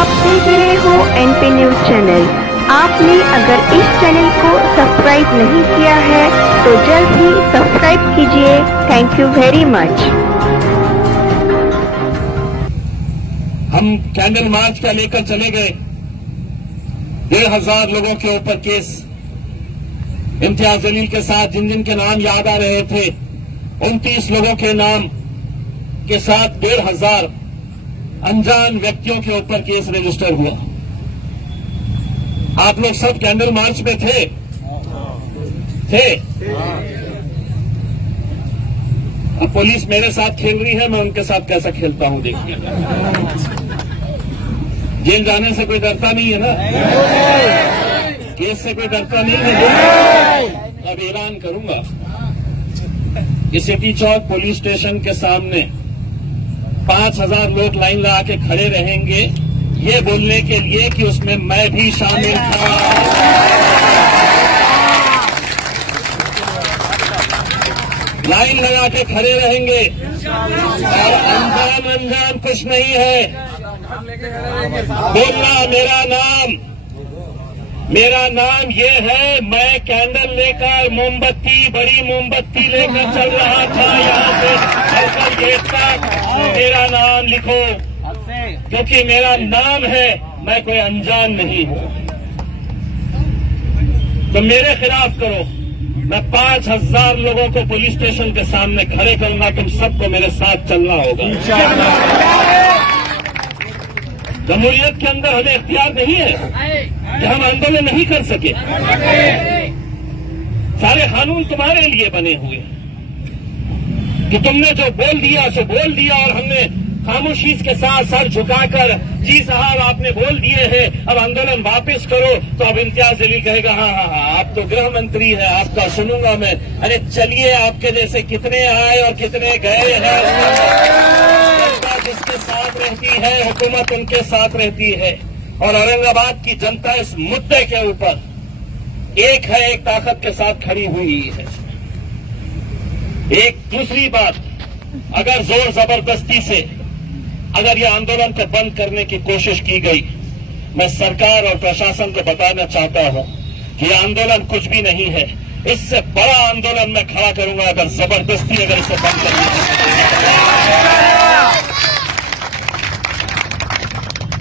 आप देख रहे हो एनपी न्यूज चैनल। आपने अगर इस चैनल को सब्सक्राइब नहीं किया है तो जल्द ही सब्सक्राइब कीजिए। Thank you very much. हम कैंडल मार्च का लेकर चले गए। 1,500 लोगों के ऊपर केस। इम्तियाज जलील के साथ जिन जिन के नाम याद आ रहे थे, 29 लोगों के नाम के साथ 1,500 अनजान व्यक्तियों के ऊपर केस रजिस्टर हुआ। आप लोग सब कैंडल मार्च में थे? अब पुलिस मेरे साथ खेल रही है, मैं उनके साथ कैसा खेलता हूं देखिए। जेल जाने से कोई डरता नहीं है ना, केस से कोई डरता नहीं है। अब ऐलान करूंगा कि सिटी चौक पुलिस स्टेशन के सामने 5,000 लोग लाइन लगा के खड़े रहेंगे, ये बोलने के लिए कि उसमें मैं भी शामिल था। लाइन लगा के खड़े रहेंगे और अनजान कुछ नहीं है। बोलना मेरा नाम ये है। मैं कैंडल लेकर बड़ी मोमबत्ती लेकर चल रहा था यहाँ से चलकर गेट तक। मेरा नाम लिखो, क्योंकि मेरा नाम है, मैं कोई अनजान नहीं हूं। तो मेरे खिलाफ करो, मैं 5,000 लोगों को पुलिस स्टेशन के सामने खड़े करूंगा। तुम सबको मेरे साथ चलना होगा। जमहूरियत के अंदर हमें इख्तियार नहीं है कि हम आंदोलन नहीं कर सके। सारे कानून तुम्हारे लिए बने हुए कि तुमने जो बोल दिया सो बोल दिया, और हमने खामोशी के साथ सर झुकाकर जी साहब आपने बोल दिए हैं, अब आंदोलन वापस करो। तो अब इम्तियाज जलील कहेगा हाँ, आप तो गृह मंत्री है, आपका सुनूंगा मैं। अरे चलिए, आपके जैसे कितने आए और कितने गए हैं। जिसके साथ रहती है हुकूमत उनके साथ रहती है, और औरंगाबाद की जनता इस मुद्दे के ऊपर एक है, एक ताकत के साथ खड़ी हुई है। एक दूसरी बात, अगर जोर जबरदस्ती से अगर ये आंदोलन को बंद करने की कोशिश की गई, मैं सरकार और प्रशासन को बताना चाहता हूं कि ये आंदोलन कुछ भी नहीं है। इससे बड़ा आंदोलन मैं खड़ा करूंगा अगर जबरदस्ती अगर इसे बंद करना।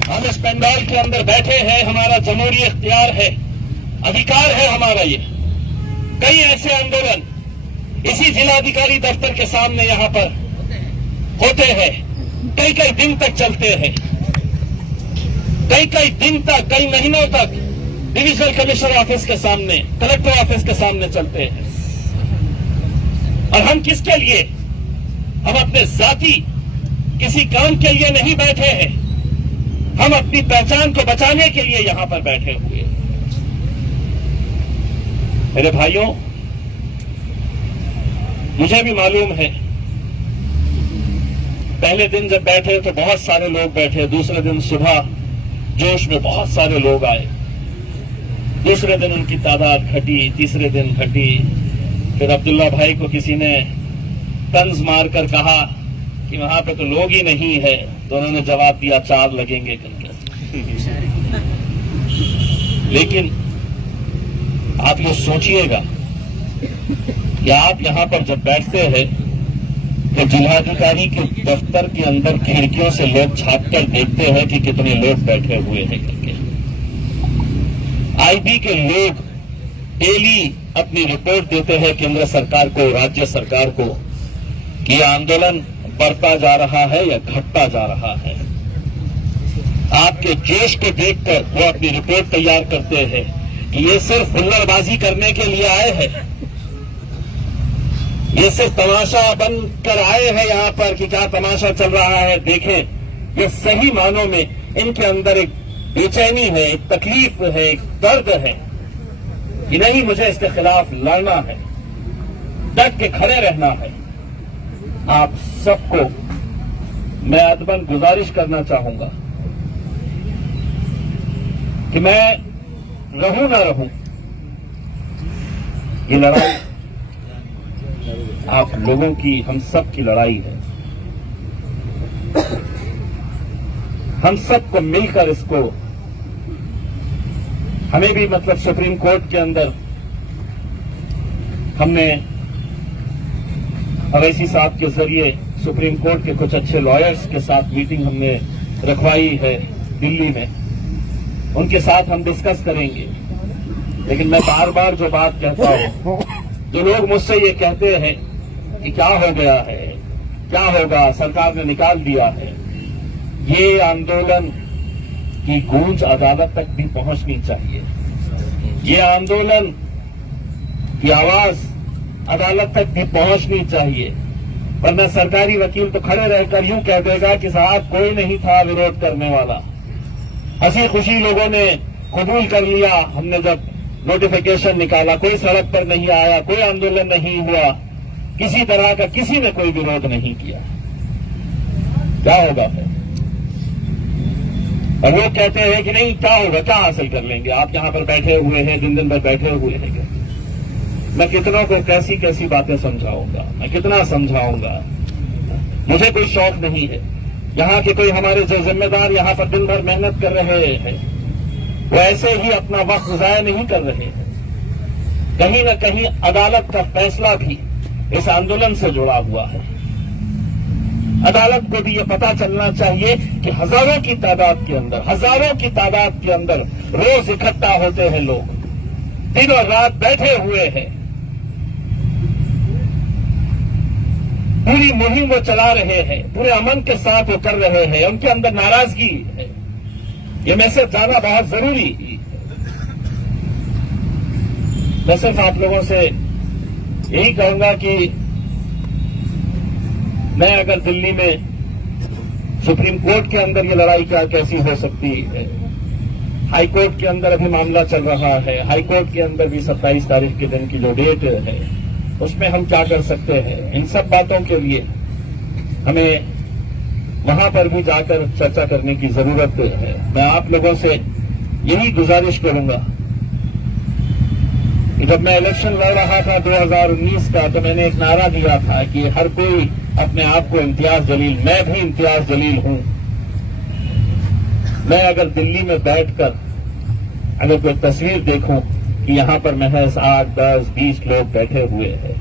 हम इस पंडाल के अंदर बैठे हैं, हमारा जमहूरी इख्तियार है, अधिकार है हमारा। ये कई ऐसे आंदोलन इसी जिलाधिकारी दफ्तर के सामने यहां पर होते हैं, कई दिन तक चलते हैं, कई दिन तक, कई महीनों तक डिविजनल कमिश्नर ऑफिस के सामने, कलेक्टर ऑफिस के सामने चलते हैं। और हम किसके लिए? हम अपने जाति किसी काम के लिए नहीं बैठे हैं, हम अपनी पहचान को बचाने के लिए यहां पर बैठे हुए। मेरे भाइयों, मुझे भी मालूम है, पहले दिन जब बैठे तो बहुत सारे लोग बैठे, दूसरे दिन सुबह जोश में बहुत सारे लोग आए, दूसरे दिन उनकी तादाद घटी, तीसरे दिन घटी। फिर अब्दुल्ला भाई को किसी ने तंज मारकर कहा कि वहां पे तो लोग ही नहीं है, तो उन्होंने जवाब दिया 4 लगेंगे करके। लेकिन आप ये सोचिएगा कि आप यहां पर जब बैठते हैं तो जिलाधिकारी के दफ्तर के अंदर खिड़कियों से लोग झांक कर देखते हैं कि कितने लोग बैठे हुए हैं करके। आईबी के लोग डेली अपनी रिपोर्ट देते हैं केंद्र सरकार को, राज्य सरकार को, कि आंदोलन बढ़ता जा रहा है या घटता जा रहा है। आपके जोश को देखकर वो अपनी रिपोर्ट तैयार करते हैं कि ये सिर्फ हुल्लड़बाजी करने के लिए आए हैं, ये सिर्फ तमाशा बनकर आए हैं यहाँ पर कि क्या तमाशा चल रहा है देखें। ये सही मानों में इनके अंदर एक बेचैनी है, एक तकलीफ है, एक दर्द है कि नहीं, मुझे इसके खिलाफ लड़ना है, डट के खड़े रहना है। आप सबको मैं अदबन गुजारिश करना चाहूंगा कि मैं रहूं ना रहूं, ये लड़ाई आप लोगों की, हम सब की लड़ाई है। हम सबको मिलकर इसको, हमें भी मतलब सुप्रीम कोर्ट के अंदर हमने अवैसी साहब के जरिए सुप्रीम कोर्ट के कुछ अच्छे लॉयर्स के साथ मीटिंग हमने रखवाई है दिल्ली में, उनके साथ हम डिस्कस करेंगे। लेकिन मैं बार बार जो बात कहता हूं, जो लोग मुझसे ये कहते हैं कि क्या हो गया है, क्या होगा, सरकार ने निकाल दिया है, ये आंदोलन की गूंज अदालत तक भी पहुंचनी चाहिए। ये आंदोलन की आवाज अदालत तक भी पहुंचनी चाहिए, वरना सरकारी वकील तो खड़े रहकर यूं कह देगा कि साहब कोई नहीं था विरोध करने वाला, हंसी खुशी लोगों ने कबूल कर लिया, हमने जब नोटिफिकेशन निकाला कोई सड़क पर नहीं आया, कोई आंदोलन नहीं हुआ, किसी तरह का किसी ने कोई विरोध नहीं किया। क्या होगा फिर? और लोग कहते हैं कि नहीं क्या होगा, क्या हासिल कर लेंगे, आप यहां पर बैठे हुए हैं, दिन दिन भर बैठे हुए हैं। मैं कितनों को कैसी कैसी बातें समझाऊंगा, मैं कितना समझाऊंगा, मुझे कोई शौक नहीं है। यहां के कोई हमारे जो जिम्मेदार यहां पर दिन भर मेहनत कर रहे हैं, वो ऐसे ही अपना वक्त जाया नहीं कर रहे हैं। कहीं न कहीं अदालत का फैसला भी इस आंदोलन से जुड़ा हुआ है। अदालत को भी ये पता चलना चाहिए कि हजारों की तादाद के अंदर रोज इकट्ठा होते हैं लोग, दिन और रात बैठे हुए हैं, पूरी मुहिम वो चला रहे हैं, पूरे अमन के साथ वो कर रहे हैं, उनके अंदर नाराजगी है। ये मैसेज जाना बहुत जरूरी है। मैं सिर्फ आप लोगों से यही कहूंगा कि मैं अगर दिल्ली में सुप्रीम कोर्ट के अंदर ये लड़ाई क्या कैसी हो सकती है, हाई कोर्ट के अंदर अभी मामला चल रहा है, हाई कोर्ट के अंदर भी 27 तारीख के दिन की जो डेट है उसमें हम क्या कर सकते हैं, इन सब बातों के लिए हमें वहां पर भी जाकर चर्चा करने की जरूरत है। मैं आप लोगों से यही गुजारिश करूंगा कि जब मैं इलेक्शन लड़ रहा था 2019 का, तो मैंने एक नारा दिया था कि हर कोई अपने आप को इम्तियाज जलील, मैं भी इम्तियाज जलील हूं। मैं अगर दिल्ली में बैठकर अगर कोई तस्वीर देखूं कि यहां पर महज 8, 10, 20 लोग बैठे हुए हैं,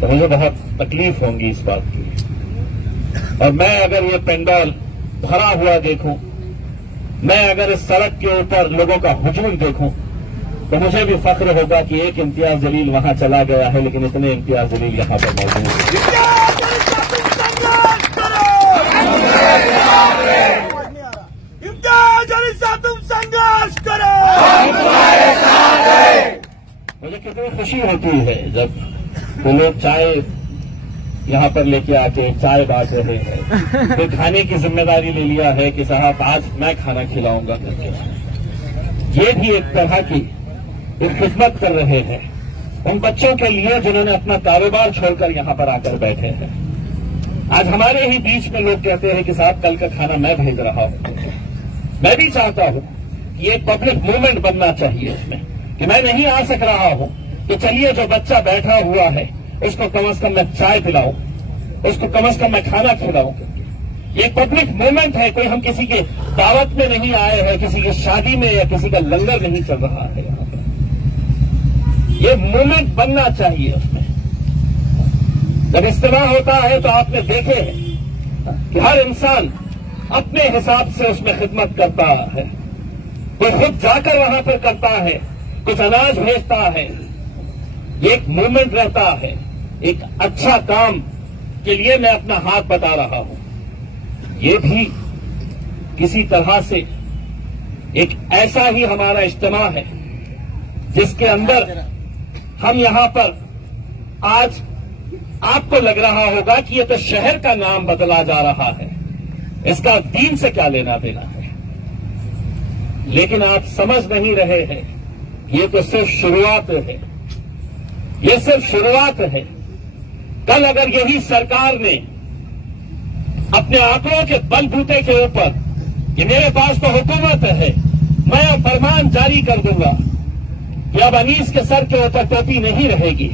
तो मुझे बहुत तकलीफ होगी इस बात की। और मैं अगर ये पंडाल भरा हुआ देखूं, मैं अगर इस सड़क के ऊपर लोगों का हुजूम देखूं, तो मुझे भी फख्र होगा कि एक इम्तियाज जलील वहां चला गया है, लेकिन इतने इम्तियाज जलील यहां पर मौजूद हैं। तुम संघर्ष करो, मुझे कितनी खुशी होती है जब वो लोग चाय यहां पर लेके आके चाय बांट रहे हैं, फिर खाने की जिम्मेदारी ले लिया है कि साहब आज मैं खाना खिलाऊंगा करके। ये भी एक तरह की एक खिदमत कर रहे हैं उन बच्चों के लिए जिन्होंने अपना कारोबार छोड़कर यहां पर आकर बैठे हैं। आज हमारे ही बीच में लोग कहते हैं कि साहब कल का खाना मैं भेज रहा हूं। मैं भी चाहता हूं कि ये पब्लिक मूवमेंट बनना चाहिए इसमें, कि मैं नहीं आ सक रहा हूं तो चलिए जो बच्चा बैठा हुआ है उसको कम से कम मैं चाय पिलाऊं, उसको कम से कम मैं खाना खिलाऊं। ये पब्लिक मूवमेंट है, कोई हम किसी के दावत में नहीं आए हैं, किसी की शादी में या किसी का लंगर नहीं चल रहा है यहां पर। ये मूवमेंट बनना चाहिए उसमें। जब इस्तेमाल होता है तो आपने देखे कि हर इंसान अपने हिसाब से उसमें खिदमत करता है, कोई खुद जाकर वहां पर करता है, कुछ अनाज भेजता है, एक मूवमेंट रहता है। एक अच्छा काम के लिए मैं अपना हाथ बता रहा हूं, ये भी किसी तरह से एक ऐसा ही हमारा इज्तिमा है जिसके अंदर हम यहां पर आज आपको लग रहा होगा कि ये तो शहर का नाम बदला जा रहा है, इसका दीन से क्या लेना देना है। लेकिन आप समझ नहीं रहे हैं, ये तो सिर्फ शुरुआत है, ये सिर्फ शुरुआत है। कल अगर यही सरकार ने अपने आंकड़ों के बलबूते के ऊपर कि मेरे पास तो हुकूमत है, मैं अब फरमान जारी कर दूंगा कि अब अनीस के सर के ऊपर टोपी नहीं रहेगी,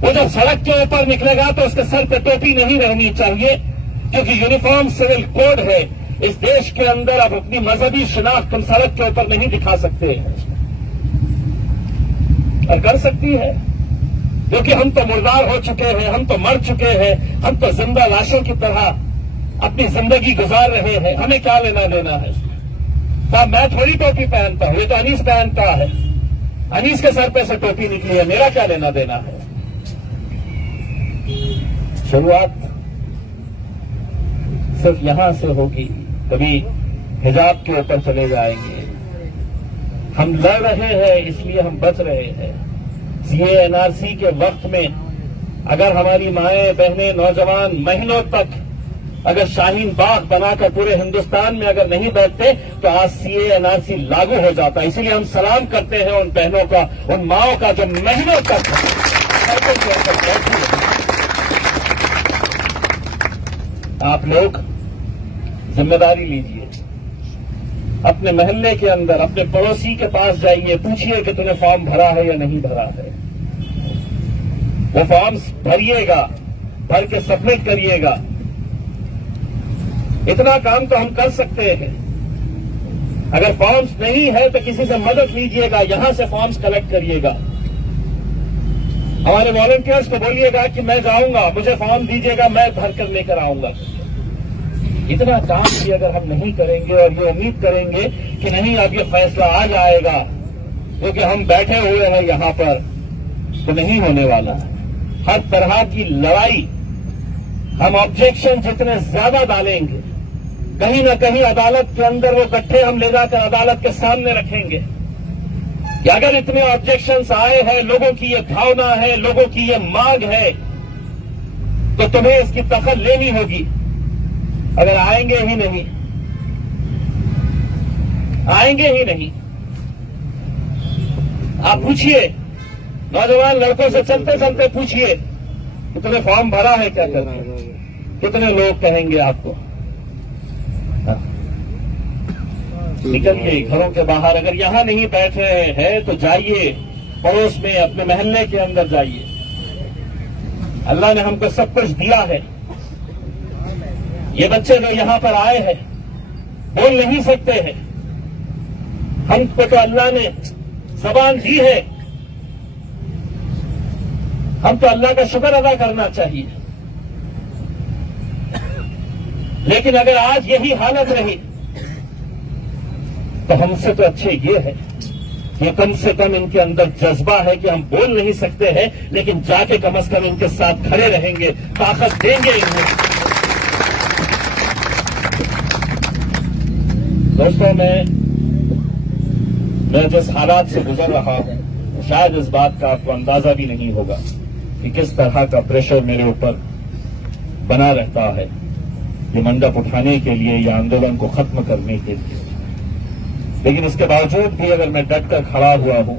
वो जब सड़क के ऊपर निकलेगा तो उसके सर पे टोपी नहीं रहनी चाहिए, क्योंकि यूनिफॉर्म सिविल कोड है, इस देश के अंदर अब अपनी मजहबी शिनाख्त तुम सड़क के ऊपर नहीं दिखा सकते और कर सकती है, क्योंकि हम तो मुर्दार हो चुके हैं, हम तो मर चुके हैं, हम तो जिंदा लाशों की तरह अपनी जिंदगी गुजार रहे हैं। हमें क्या लेना देना है? साहब मैं थोड़ी टोपी पहनता हूं, ये तो अनीस पहनता है, अनीस के सर पे से टोपी निकली है, मेरा क्या लेना देना है? शुरुआत सिर्फ यहां से होगी, कभी हिजाब के ऊपर चले जाएंगे। हम लड़ रहे हैं इसलिए हम बच रहे हैं। सीए एनआरसी के वक्त में अगर हमारी माएं बहनें नौजवान महीनों तक अगर शाहीन बाग बनाकर पूरे हिंदुस्तान में अगर नहीं बैठते तो आज सीए एनआरसी लागू हो जाता। इसीलिए हम सलाम करते हैं उन बहनों का, उन माओं का जो महीनों तक सड़कों के ऊपर बैठी है। आप लोग जिम्मेदारी लीजिए, अपने मोहल्ले के अंदर अपने पड़ोसी के पास जाइए, पूछिए कि तूने फॉर्म भरा है या नहीं भरा है। वो फॉर्म्स भरिएगा, भर के सबमिट करिएगा। इतना काम तो हम कर सकते हैं। अगर फॉर्म्स नहीं है तो किसी से मदद लीजिएगा, यहां से फॉर्म्स कलेक्ट करिएगा। हमारे वॉलंटियर्स को बोलिएगा कि मैं जाऊंगा, मुझे फॉर्म दीजिएगा, मैं भर कर लेकर आऊंगा। इतना काम भी अगर हम नहीं करेंगे और ये उम्मीद करेंगे कि नहीं अब ये फैसला आ जाएगा क्योंकि हम बैठे हुए हैं यहां पर, तो नहीं होने वाला है। हर तरह की लड़ाई हम ऑब्जेक्शन जितने ज्यादा डालेंगे, कहीं न कहीं अदालत के अंदर वो गट्ठे हम ले जाकर अदालत के सामने रखेंगे कि अगर इतने ऑब्जेक्शंस आए हैं, लोगों की ये भावना है, लोगों की ये मांग है, तो तुम्हें इसकी दखल लेनी होगी। अगर आएंगे ही नहीं, आएंगे ही नहीं। आप पूछिए नौजवान लड़कों से, चलते चलते पूछिए कि तुमने फॉर्म भरा है क्या करके, कितने लोग कहेंगे आपको। निकलिए घरों के बाहर, अगर यहां नहीं बैठ रहे हैं तो जाइए पड़ोस में, अपने मोहल्ले के अंदर जाइए। अल्लाह ने हमको सब कुछ दिया है। ये बच्चे जो यहां पर आए हैं बोल नहीं सकते हैं, हमको तो अल्लाह ने ज़बान दी है, हम तो अल्लाह का शुक्र अदा करना चाहिए। लेकिन अगर आज यही हालत रही तो हमसे तो अच्छे ये है कि कम से कम इनके अंदर जज्बा है कि हम बोल नहीं सकते हैं, लेकिन जाके कम से कम इनके साथ खड़े रहेंगे, ताकत देंगे इन्हें। दोस्तों मैं जिस हालात से गुजर रहा हूं, शायद इस बात का आपको अंदाजा भी नहीं होगा कि किस तरह का प्रेशर मेरे ऊपर बना रहता है ये मंडप उठाने के लिए या आंदोलन को खत्म करने के लिए। लेकिन इसके बावजूद भी अगर मैं डट कर खड़ा हुआ हूं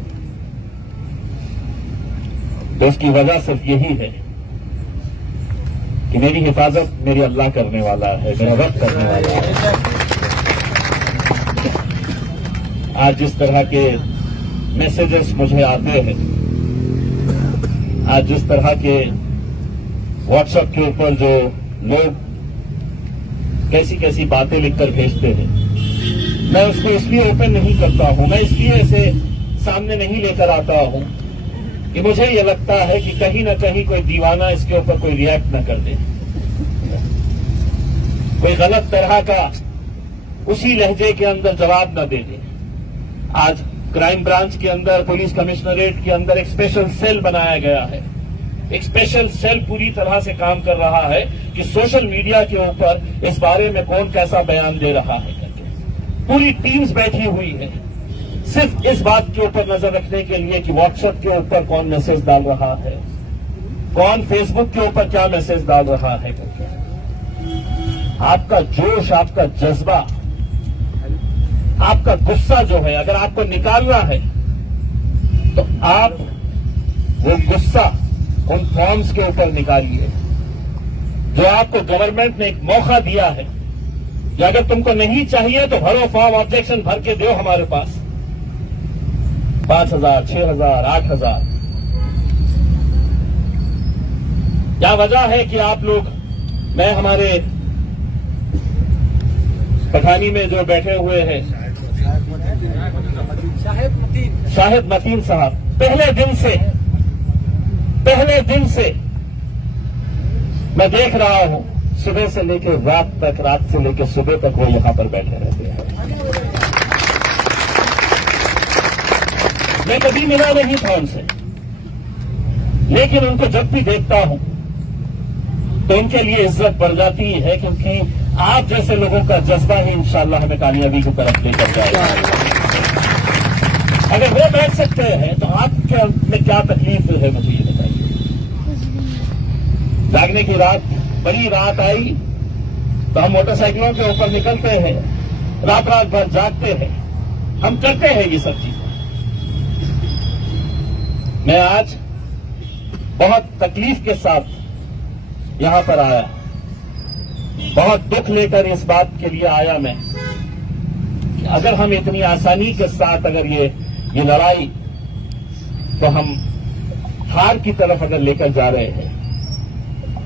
तो उसकी वजह सिर्फ यही है कि मेरी हिफाजत मेरी अल्लाह करने वाला है, मेरा रब करने वाला है। आज जिस तरह के मैसेजेस मुझे आते हैं, आज जिस तरह के व्हाट्सएप के ऊपर जो लोग कैसी कैसी बातें लिखकर भेजते हैं, मैं उसको इसलिए ओपन नहीं करता हूं, मैं इसलिए इसे सामने नहीं लेकर आता हूं कि मुझे ये लगता है कि कहीं न कहीं कोई दीवाना इसके ऊपर कोई रिएक्ट न कर दे, कोई गलत तरह का उसी लहजे के अंदर जवाब न दे दे। आज क्राइम ब्रांच के अंदर, पुलिस कमिश्नरेट के अंदर एक स्पेशल सेल बनाया गया है। एक स्पेशल सेल पूरी तरह से काम कर रहा है कि सोशल मीडिया के ऊपर इस बारे में कौन कैसा बयान दे रहा है। पूरी टीम्स बैठी हुई है सिर्फ इस बात के ऊपर नजर रखने के लिए कि व्हाट्सएप के ऊपर कौन मैसेज डाल रहा है, कौन फेसबुक के ऊपर क्या मैसेज डाल रहा है। आपका जोश, आपका जज्बा, आपका गुस्सा जो है, अगर आपको निकालना है तो आप वो गुस्सा उन फॉर्म्स के ऊपर निकालिए जो आपको गवर्नमेंट ने एक मौका दिया है कि अगर तुमको नहीं चाहिए तो भरो फॉर्म, ऑब्जेक्शन भर के दो हमारे पास। 5,000, 6,000, 8,000। क्या वजह है कि आप लोग, मैं हमारे पठानी में जो बैठे हुए हैं शाहिद मतीन साहब, पहले दिन से मैं देख रहा हूं, सुबह से लेकर रात तक, रात से लेकर सुबह तक वो यहां पर बैठे रहते हैं। मैं कभी मिला नहीं था उनसे, लेकिन उनको जब भी देखता हूं तो उनके लिए इज्जत बढ़ जाती है, क्योंकि आप जैसे लोगों का जज्बा ही इंशाअल्लाह हमें कामयाबी की तरफ लेकर जाएगा। अगर वो बैठ सकते हैं तो आपके में क्या तकलीफ है, मुझे ये बताइए। जागने की रात, बड़ी रात आई तो हम मोटरसाइकिलों के ऊपर निकलते हैं, रात भर जागते हैं, हम करते हैं ये सब चीजें। मैं आज बहुत तकलीफ के साथ यहां पर आया, बहुत दुख लेकर इस बात के लिए आया मैं कि अगर हम इतनी आसानी के साथ अगर ये लड़ाई तो हम हार की तरफ अगर लेकर जा रहे हैं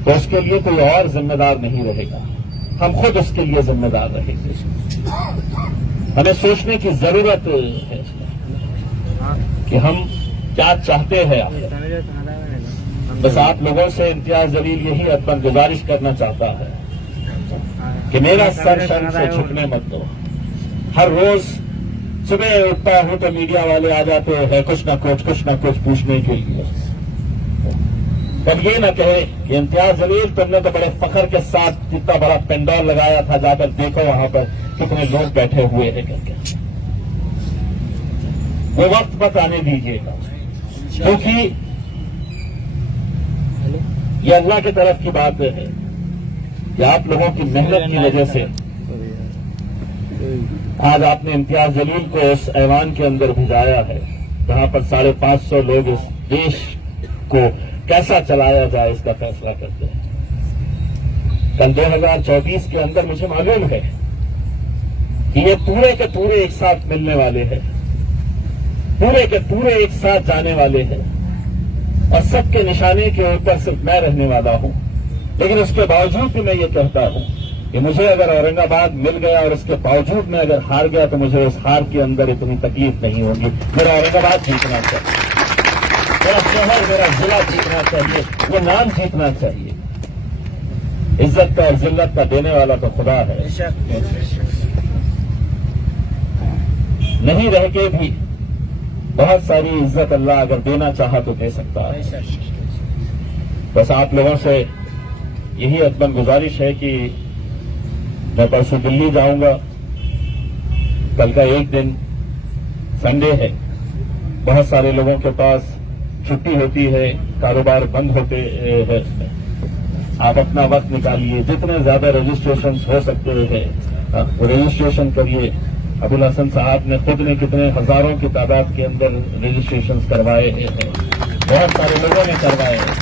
तो उसके लिए कोई और जिम्मेदार नहीं रहेगा, हम खुद उसके लिए जिम्मेदार रहेंगे। हमें सोचने की जरूरत है कि हम क्या चाहते हैं। बस आप लोगों से इम्तियाज जलील यही अदबन गुजारिश करना चाहता है कि मेरा सर शर्म से झुकने मत दो। हर रोज सुबह उठता हूं तो मीडिया वाले आ जाते हैं कुछ न कुछ पूछने के लिए। तब ये न कहे कि इम्तियाज जलील तुमने तो बड़े फखर के साथ इतना बड़ा पेंडॉल लगाया था, जाकर देखो वहां पर कितने लोग बैठे हुए हैं करके। वो वक्त मत आने दीजिएगा, क्योंकि ये अल्लाह की तरफ की बात है कि आप लोगों की मेहनत की वजह से आज आपने इम्तियाज जलील को उस ऐवान के अंदर भिजाया है जहां पर 550 लोग इस देश को कैसा चलाया जाए इसका फैसला करते हैं। कल 2024 के अंदर मुझे मालूम है कि ये पूरे के पूरे एक साथ मिलने वाले हैं, पूरे के पूरे एक साथ जाने वाले हैं और सबके निशाने के ऊपर सिर्फ मैं रहने वाला हूं। लेकिन उसके बावजूद भी मैं ये कहता हूं कि मुझे अगर औरंगाबाद मिल गया और इसके बावजूद मैं अगर हार गया तो मुझे उस हार के अंदर इतनी तकलीफ नहीं होगी। मेरा औरंगाबाद जीतना चाहिए, मेरा शहर, मेरा जिला जीतना चाहिए, वो नाम जीतना चाहिए। इज्जत का और जिल्लत का देने वाला तो खुदा है। नहीं रह के भी बहुत सारी इज्जत अल्लाह अगर देना चाहा तो दे सकता है। बस आप लोगों से यही अदबन गुजारिश है कि मैं परसों दिल्ली जाऊंगा। कल का एक दिन संडे है, बहुत सारे लोगों के पास छुट्टी होती है, कारोबार बंद होते हैं। आप अपना वक्त निकालिए, जितने ज्यादा रजिस्ट्रेशन हो सकते हैं वो रजिस्ट्रेशन करिए। अबुल हसन साहब ने खुद ने कितने हजारों की तादाद के अंदर रजिस्ट्रेशन करवाए हैं, बहुत सारे लोगों ने करवाए हैं।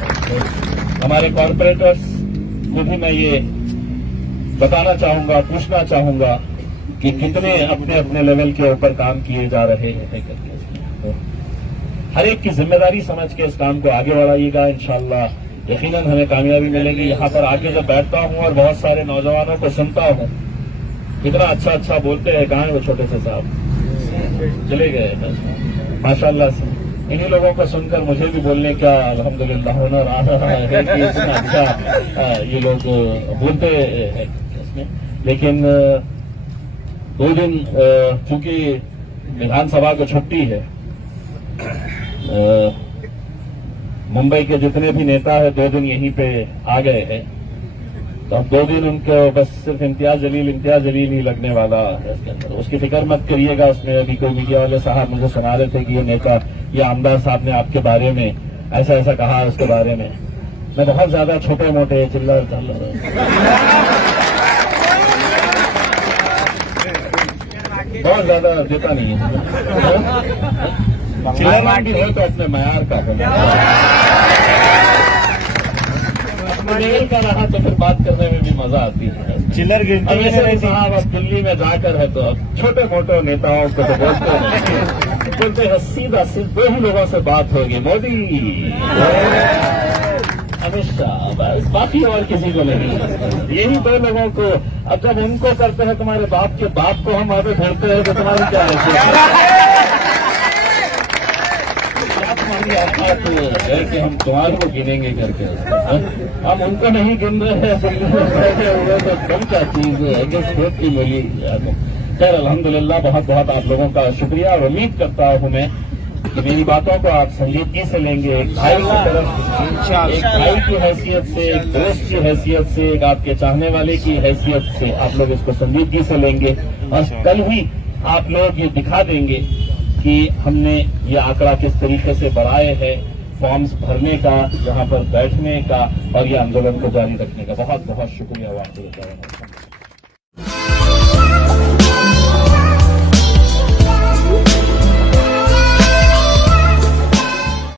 हमारे कॉर्पोरेटर्स को भी मैं ये बताना चाहूंगा, पूछना चाहूंगा कि कितने अपने अपने लेवल के ऊपर काम किए जा रहे हैं करके। हर एक की जिम्मेदारी समझ के इस काम को आगे बढ़ाइएगा। इंशाअल्लाह यकीनन हमें कामयाबी मिलेगी। यहाँ पर आके जब बैठता हूँ और बहुत सारे नौजवानों को सुनता हूँ, कितना अच्छा बोलते हैं। कहाँ है वो छोटे से साहब, चले गए माशाअल्लाह से। इन्हीं लोगों को सुनकर मुझे भी बोलने का अल्हम्दुलिल्लाह हुनर आ रहा है कि इतना अच्छा ये लोग बोलते हैं। लेकिन 2 दिन चूंकि विधानसभा को छुट्टी है, मुंबई के जितने भी नेता है 2 दिन यहीं पे आ गए हैं, तो अब 2 दिन उनको बस सिर्फ इम्तियाज जलील ही लगने वाला है इसके अंदर। उसकी फिक्र मत करिएगा। उसमें अभी कोई मीडिया वाले साहब मुझे सुना रहे थे कि ये नेता, ये आमदार साहब ने आपके बारे में ऐसा कहा। उसके बारे में मैं बहुत ज्यादा छोटे मोटे चिल्लर बहुत ज्यादा देता नहीं है। चिल्लर भी हो तो अपने मयार का का रहा तो फिर बात करने में भी मजा आती है। चिल्लर गिनती साहब अब दिल्ली में जाकर है तो अब छोटे मोटे नेताओं को तो बोलते हैं सीधा 2 ही लोगों से बात होगी, मोदी अमित शाह, बस बाकी और किसी को नहीं। यही दो लोगों को, अब जब उनको करते हैं तुम्हारे बाप के बाप को हम आगे धरते हैं तो तुम्हारी क्या है? तुम्हारी औकात है कि हम तुम्हारे को गिनेंगे करके, हम उनको नहीं गिन रहे हैं तो कम क्या चीज है कि खेत की मिली। खैर अल्हम्दुलिल्लाह, बहुत बहुत आप लोगों का शुक्रिया और उम्मीद करता हूं मैं कि मेरी बातों को आप संजीदगी से लेंगे। एक भाई की तरफ, एक भाई की हैसियत से, एक दोस्त की हैसियत से, एक आपके चाहने वाले की हैसियत से आप लोग इसको संजीदगी से लेंगे और कल ही आप लोग ये दिखा देंगे कि हमने ये आंकड़ा किस तरीके से बढ़ाए है, फॉर्म्स भरने का, यहाँ पर बैठने का और ये आंदोलन को जारी रखने का। बहुत बहुत शुक्रिया।